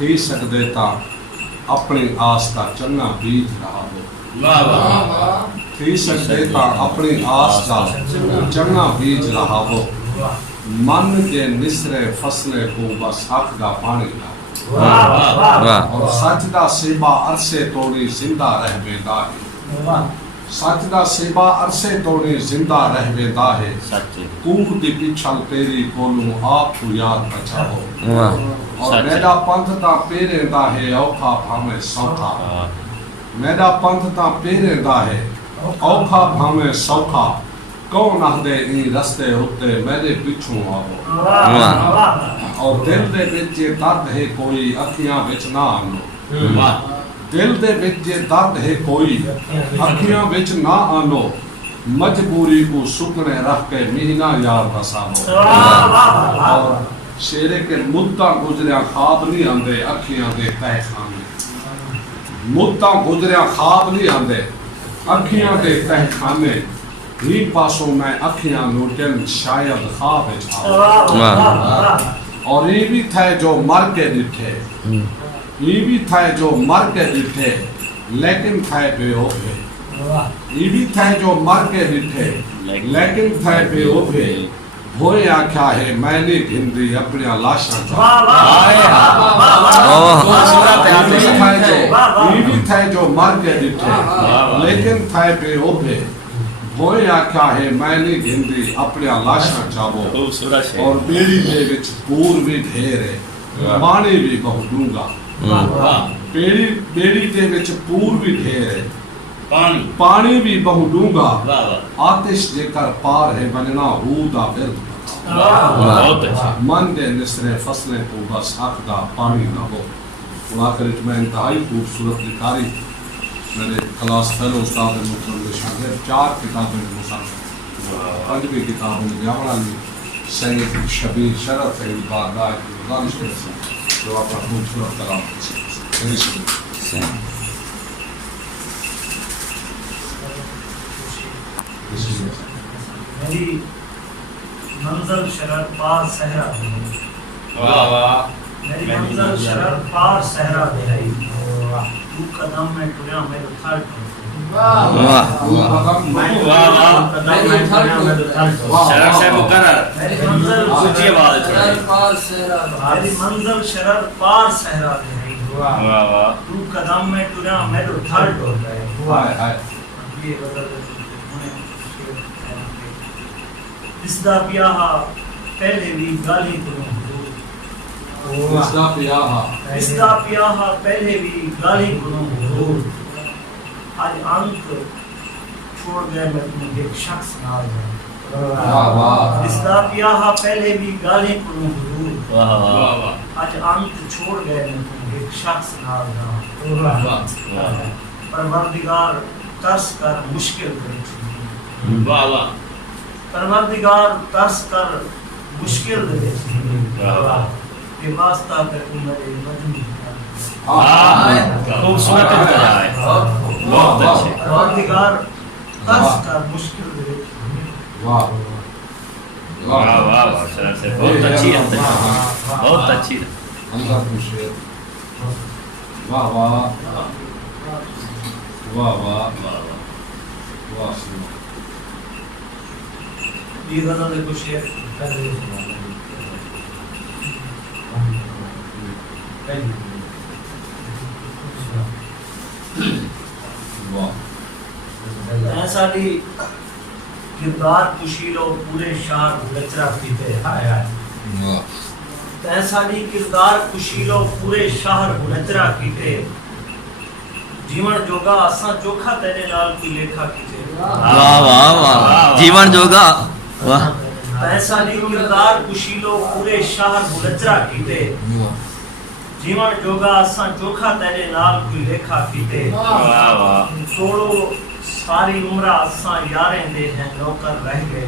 थी सकदे ता अपनी आस का चंगा बीज रहा हो। वाह वाह। थी सकदे ता अपनी आस का चंगा बीज रहा हो। मन के निसरे फसले को बस हक दा पानी ला। और सच दा सेबा अरसे तोड़ी जिंदा रह वेंदा है। सच दा सेबा अरसे तोड़ी जिंदा रह वेंदा है। कूह दी पिछल तेरी कोलू आप तू याद बचा हो। और मेरा पंथ ता पेरेंदा है औखा भावे सौखा। मेरा पंथ ता पेरेंदा है औखा भावे सौखा। कौन आखदे ई रस्ते उत्ते मेरे पिछू आवो। और दिल दे विच जे दर्द है कोई अखियां विच ना आनो। दिल दे विच जे दर्द है कोई अखियां विच ना आनो। मजबूरी को सुकने रख के महीना यार बसावो। और शेरे के मुद्दा गुजरिया ख्वाब नहीं आंदे अखियां दे तह खाने। मुद्दा गुजरिया ख्वाब नहीं आंदे अखियां दे तह खाने। ही पासों मैं अखियां लुटन शायद ख्वाब और ये भी थे जो मर के दिखे। ये भी थे जो मर के दिखे लेकिन थे बेवफे। ये भी थे जो मर के दिखे लेकिन थे बेवफे। भोए आख्या है मैंने गिनदी अपनी लाशा। ये भी थे जो मर के दिखे लेकिन थे बेवफे। भोए आख्या है मैंने गिनदी अपनी लाशा चावो। और बेड़ी दे विच पूर भी ढेर है पानी भी बहुत डूंगा। बेड़ी दे विच पूर भी ढेर है पानी भी बहुत डूंगा। आतिश जेकर पार है बनना हूदा विरद। मन दे निसरे फसले को बस हक दा पानी ना हो। आखिर में इंतहाई खूबसूरत लिखारी मेरे क्लास फेलो उस्ताद मुकरम शागिर्द 4 किताबें मुसाफिर 5वीं किताब जावड़ा ली सैयद शबीर शरफ है बारगाह की गुजारिश करते जो अपना खूबसूरत कलाम मेरी मंजिल शरर पार सहरा। वाह वाह। मेरी मंजिल शरर पार सहरा दिहाई। तू कदम में टुरिया मेरे थल। वाह वाह वाह मेरी शरर से मुकर्रर मेरी मंजिल ऊंची आवाज शरर पार सहरा। मेरी मंजिल शरर पार सहरा दिहाई। वाह वाह। तू कदम में टुरिया मेरे थल। ये इसदा ब्याह पहले भी गाली करूं। इसदा ब्याह पहले भी गाली करूं। आज अंत छोड़ गए मैं तुम्हें एक शख्स नाल। इसदा ब्याह पहले भी गाली करूं। आज अंत छोड़ गए मैं तुम्हें एक शख्स नाल। परवरदिगार तरस कर मुश्किल करे। वाह वाह। परवरदिगार तरस कर मुश्किल दे। ये वास्ता पे तू मेरे मदनी। खूबसूरत है बहुत अच्छे। परवरदिगार तरस कर मुश्किल दे। वाह वाह वाह वाह। शरर से बहुत अच्छी है बहुत अच्छी। अल्लाह को शेर। वाह वाह वाह वाह वाह। ये गजल है कुछ शेर ऐसा भी किरदार कुशीलो पूरे शार लचरा पीते। ऐसा भी किरदार कुशीलो पूरे शहर लचरा पीते। जीवन जोगा असा चोखा तेरे नाल की लेखा कीते। वाह वाह वाह। जीवन जोगा वाह। ऐसा भी किरदार कुशीलो पूरे शहर लचरा कीते। जीवन जोगा असा चोखा तेरे नाल की लेखा कीते। वाह वाह। तोड़ो सारी उम्र असा यारें दे हैं नौकर रह गए।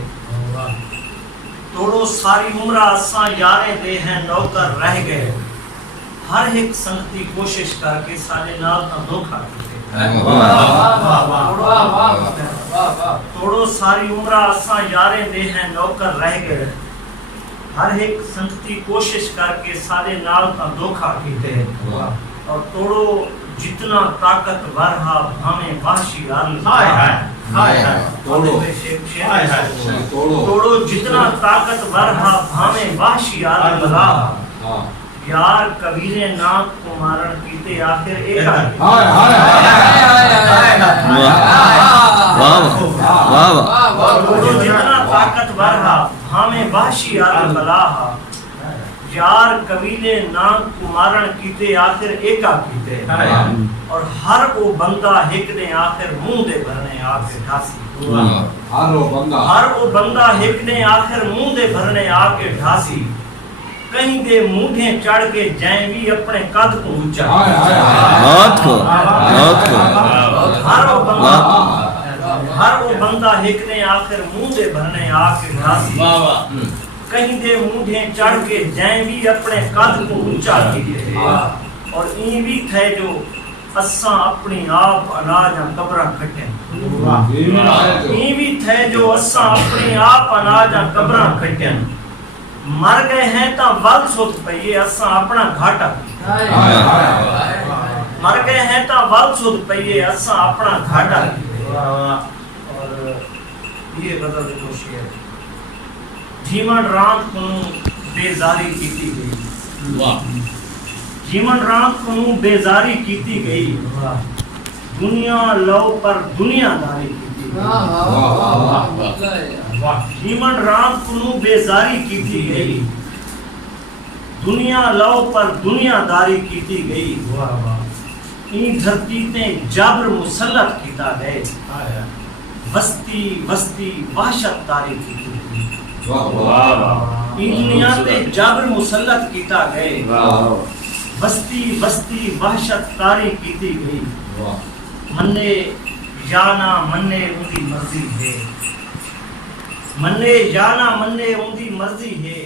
तोड़ो सारी उम्र असा यारें दे हैं नौकर रह गए। हर एक संगती कोशिश करके सारे नाल ता धोखा कीते। तोड़ो सारी उम्र असा यारें दे हैं नौकर रह गए। हर एक संगति कोशिश करके सारे नाल ता धोखा कीते और तोड़ो जितना ताकतवर हा भावे वाशी आल तोड़ो तोड़ो जितना ताकतवर हा भावे वाशी आल बला यार कबीरे नाक को मारण कीते आखिर एक हाय हाय वाह वाह तोड़ो जितना ताकतवर हा भावे वाशी आल बला यार कबीले नाक को मारण कीते आखिर एका कीते और हर वो बंदा हिक ने आखिर मुंह दे भरने आके ढासी हर वो बंदा हिक ने आखिर मुंह दे भरने आके ढासी कहीं दे मूठे चढ़ के जाए भी अपने कद को ऊंचा हर वो बंदा हिक ने आखिर मुंह दे भरने आके ढासी कहीं दे मूठे चढ़ के जाए भी अपने कद को ऊंचा कीते और ई भी थे जो असा अपनी आप अनाज कब्रा खटे ई भी थे जो असा अपनी आप अनाज कब्रा खटे मर गए हैं ता वल सुत पईए असा अपना घाटा मर गए हैं ता वल सुत पईए असा अपना घाटा और ये बदल कोशिश है जीवन रात को बेजारी कीती गई जीवन रात को बेजारी कीती गई दुनिया लो पर दुनियादारी कीती जीवन रात को बेजारी कीती गई दुनिया लो पर दुनियादारी कीती गई ई धरती ते जबर मुसल्लत कीता गए बस्ती बस्ती वहशत तारी कीती गई दुनिया ते जबर मुसल्लत कीता गए बस्ती बस्ती वहशत तारी कीती गई मन्ने या ना मन्ने उनकी मर्जी है मन्ने या ना मन्ने उनकी मर्जी है